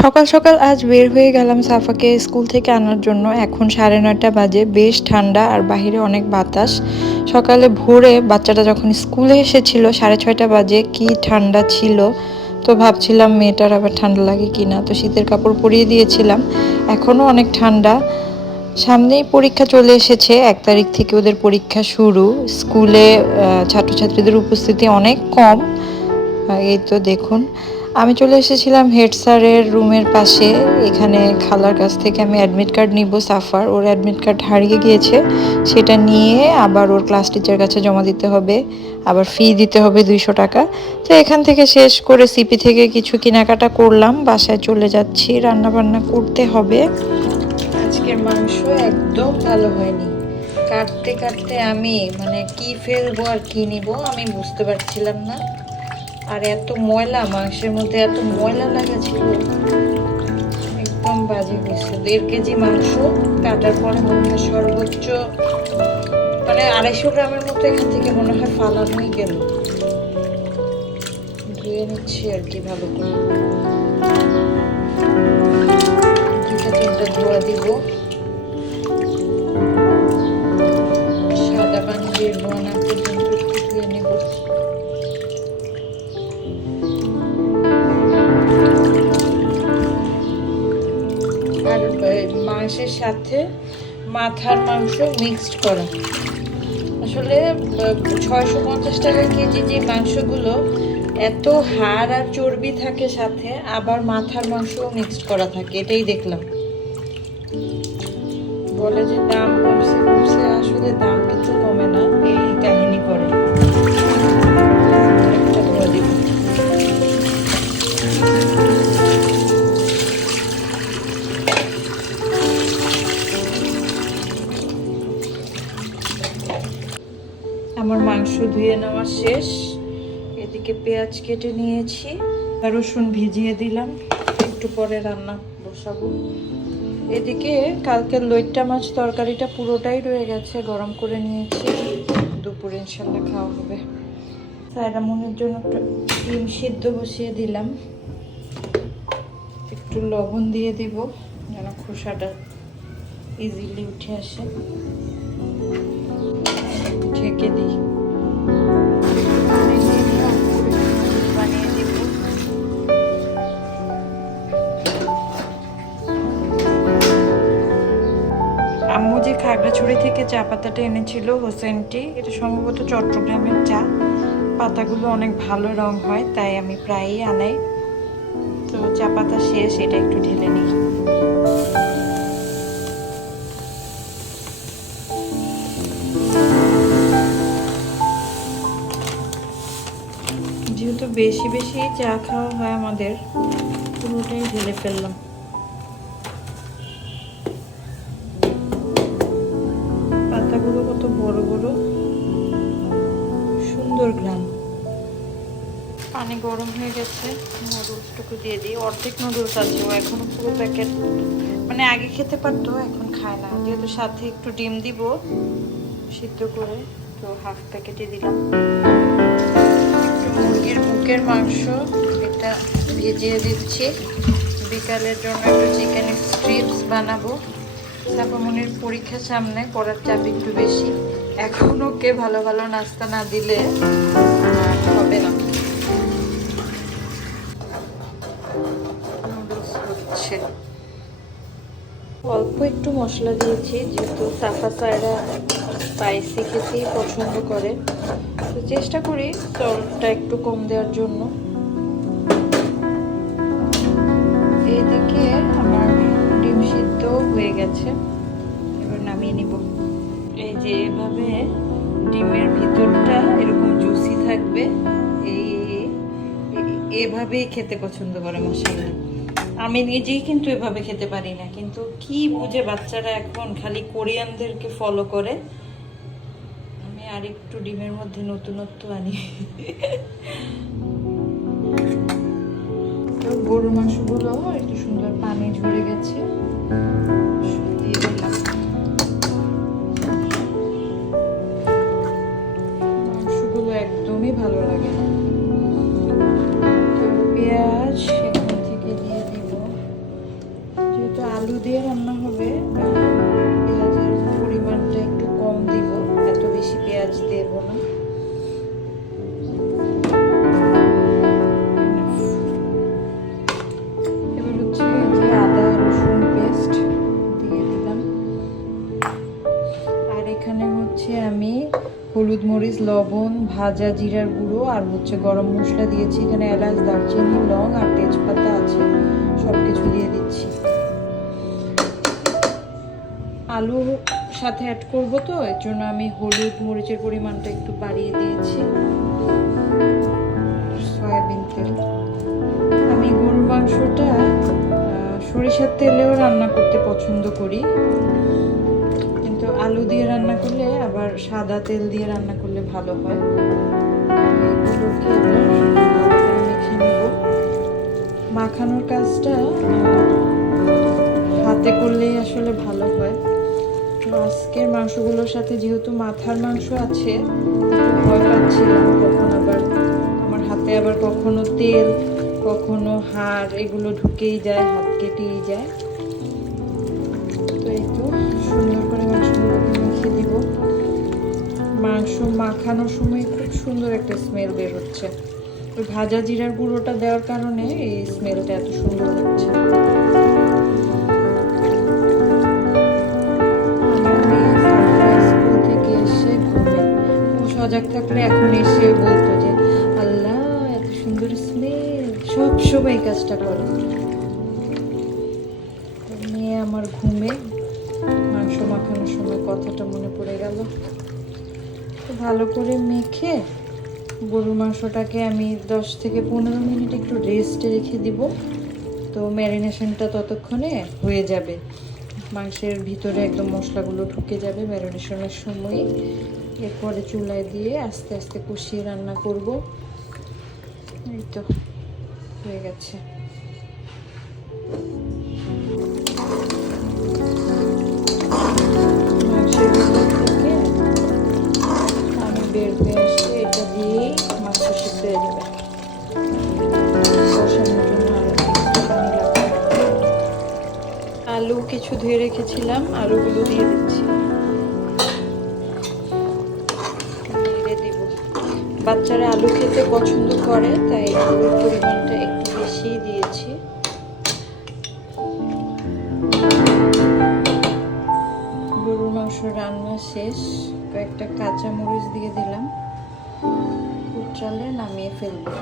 সকাল সকাল আজ বের হয়ে গেলাম সাফাকে স্কুল থেকে আনার জন্য। এখন 9:30 বাজে, বেশ ঠান্ডা আর বাহিরে অনেক বাতাস। সকালে ভোরে বাচ্চাটা যখন স্কুলে এসেছিল 6:30 বাজে, কি ঠান্ডা ছিল। তো ভাবছিলাম মেয়েটার আবার ঠান্ডা লাগে কিনা, তো শীতের কাপড় পরিয়ে দিয়েছিলাম। এখনও অনেক ঠান্ডা। সামনেই পরীক্ষা চলে এসেছে, 1 তারিখ থেকে ওদের পরীক্ষা শুরু। স্কুলে ছাত্রছাত্রীদের উপস্থিতি অনেক কম। এই তো দেখুন, আমি চলে এসেছিলাম হেড স্যারের রুমের পাশে। এখানে খালার কাছ থেকে আমি অ্যাডমিট কার্ড নিব সাফার। ওর অ্যাডমিট কার্ড হারিয়ে গিয়েছে, সেটা নিয়ে আবার ওর ক্লাস টিচার কাছে জমা দিতে হবে, আবার ফি দিতে হবে 200 টাকা। তো এখান থেকে শেষ করে সিপি থেকে কিছু কেনাকাটা করলাম, বাসায় চলে যাচ্ছি, রান্না বান্না করতে হবে। আজকের মাংস একদম ভালো হয়নি। কাটতে কাটতে আমি কি ফেলবো আর কি নিব আমি বুঝতে পারছিলাম না। আর এত ময়লা, মাংসের মধ্যে এত ময়লা লাগা ছিল, একদম বাজে হয়েছে। 1.5 কেজি মাংস কাটার পরে মনে হয় সর্বোচ্চ 250 গ্রামের মতো এখান থেকে মনে হয় ফালানোই গেল। ধুয়ে নিচ্ছি আর কি ভালো করে, 2-3টা ধোয়া দিব। সাদা পানি দিয়ে ধোয়া না পর্যন্ত একটু ধুয়ে নেব। আর মাংসের সাথে মাথার মাংস মিক্সড করা। আসলে 650 টাকা কেজি যে মাংসগুলো, এত হাড় আর চর্বি থাকে সাথে, আবার মাথার মাংসও মিক্সড করা থাকে। এটাই দেখলাম। বলে যে দাম কমছে কমছে, আসলে দাম কিন্তু কমে না, এই কাহিনী করে। একটা ধোয়া দিব। আমার মাংস ধুয়ে নেওয়া শেষ। এদিকে পেঁয়াজ কেটে নিয়েছি, রসুন ভিজিয়ে দিলাম, একটু পরে রান্না বসাবো। এদিকে কালকের লইট্টা মাছ তরকারিটা পুরোটাই রয়ে গেছে, গরম করে নিয়েছি, দুপুরে ইনশাল্লাহ খাওয়া হবে। সায়রামনের জন্য একটা ডিম সিদ্ধ বসিয়ে দিলাম, একটু লবণ দিয়ে দিব যেন খোসাটা ইজিলি উঠে আসে। ঢেকে দিই, বানিয়ে দিব। আম্মু যে খাগড়াছড়ি থেকে চা পাতাটা এনেছিল হোসেনটি, এটা সম্ভবত চট্টগ্রামের চা। পাতাগুলো অনেক ভালো রং হয়, তাই আমি প্রায়ই আনাই। তো চা পাতা শেষ, এটা একটু ঢেলে নিই। যেহেতু বেশি বেশি চা খাওয়া হয় আমাদের, পুরোটাই ঢেলে ফেললাম। পাতাগুলো কত বড় বড়, সুন্দর ঘ্রাণ। পানি গরম হয়ে গেছে, নুডলসটুকু দিয়ে দিই। অর্ধেক নুডলস আছে, ও এখনো পুরো প্যাকেট আগে খেতে পারতো, এখন খায় না। যেহেতু সাথে একটু ডিম দিব সিদ্ধ করে, তো হাফ প্যাকেটে দিলাম। একটু মুরগির বুকের মাংস, এটা ভিজিয়ে দিচ্ছি। বিকালের জন্য একটু চিকেন স্ট্রিপস বানাবো। সাফামনির পরীক্ষা সামনে, পড়ার চাপ একটু বেশি। এখন ওকে ভালো ভালো নাস্তা না দিলে হবে না। নুডলস হচ্ছে, অল্প একটু মশলা দিয়েছি, যেহেতু সাফা সায়রা স্পাইসি খেতেই পছন্দ করে, তো চেষ্টা করি সল্টটা একটু কম দেওয়ার জন্য। এইদিকে আমার ডিম সিদ্ধ হয়ে গেছে, এবার নামিয়ে নিব। এই যে এভাবে ডিমের ভিতরটা এরকম জুসি থাকবে, এভাবেই খেতে পছন্দ করে মাশাআল্লাহ। আমি নিজেই কিন্তু এভাবে খেতে পারি না, কিন্তু কি বুঝে বাচ্চারা এখন খালি কোরিয়ানদেরকে ফলো করে। আমি আর একটু ডিমের মধ্যে নতুনত্ব আনি। তো গরুর মাংসগুলো একটু সুন্দর পানি ঝরে গেছে, দিয়ে দিলাম। মাংসগুলো একদমই ভালো লাগে না, তো পেঁয়াজ এখান থেকে দিয়ে দিব। আলু দিয়ে রান্না হবে, পেঁয়াজের পরিমাণটা একটু কম দিব, এত বেশি পেঁয়াজ দেব না। এবার হচ্ছে যে আদা রসুন পেস্ট দিয়ে দিলাম। আর এখানে হচ্ছে আমি হলুদ মরিচ লবণ ভাজা জিরার গুঁড়ো আর হচ্ছে গরম মশলা দিয়েছি। এখানে এলাচ দারচিনি লং আর তেজপাতা আছে, সবকিছু দিয়ে দিচ্ছি। আলু সাথে অ্যাড করবো তো, এর জন্য আমি হলুদ মরিচের পরিমাণটা একটু বাড়িয়ে দিয়েছি। সয়াবিন তেল, আমি গরুর মাংসটা সরিষার তেলেও রান্না করতে পছন্দ করি, কিন্তু আলু দিয়ে রান্না করলে আবার সাদা তেল দিয়ে রান্না করলে ভালো হয়। এগুলোকে এবার ভালো করে মেখে নেব। মাখানোর কাজটা হাতে করলেই আসলে ভালো হয়। আজকের মাংসগুলোর সাথে যেহেতু মাথার মাংস আছে, ভয় পাচ্ছিলাম কখন আবার আমার হাতে আবার কখনো তেল কখনো হাড় এগুলো ঢুকেই যায়, হাত কেটেই যায়। তো এই তো সুন্দর করে মাংসগুলোকে মেখে দিব। মাংস মাখানোর সময় খুব সুন্দর একটা স্মেল বের হচ্ছে, ওই ভাজা জিরার গুঁড়োটা দেওয়ার কারণে এই স্মেলটা এত সুন্দর হচ্ছে। সজাগ থাকলে এখন এসে বলতো যে আল্লাহ এত সুন্দর স্মেল, সব সময় কাজটা করে নিয়ে আমার ঘুমে মাংস মাখানোর সময় কথাটা মনে পড়ে গেল। তো ভালো করে মেখে গরুর মাংসটাকে আমি 10 থেকে 15 মিনিট একটু রেস্টে রেখে দিব। তো ম্যারিনেশনটা ততক্ষণে হয়ে যাবে, মাংসের ভিতরে একদম মশলাগুলো ঢুকে যাবে ম্যারিনেশনের সময়। এরপরে চুলায় দিয়ে আস্তে আস্তে কষিয়ে রান্না করব। এই তো হয়ে গেছে। মাংসের ভিতর থেকে পানি বের হয়ে আসছে, এটা দিয়েই মাংস সিদ্ধ হয়ে যাবে। কষানোর জন্য আর একটু পানি লাগবে। আলু কিছু ধুয়ে রেখেছিলাম, আলুগুলো দিয়ে দিচ্ছি। বাচ্চারা আলু খেতে পছন্দ করে, তাই আলুর পরিমাণটা একটু বেশি দিয়েছি। গরুর মাংস রান্না শেষ, কয়েকটা কাঁচা মরিচ দিয়ে দিলাম, উচ্চালে নামিয়ে ফেলবো।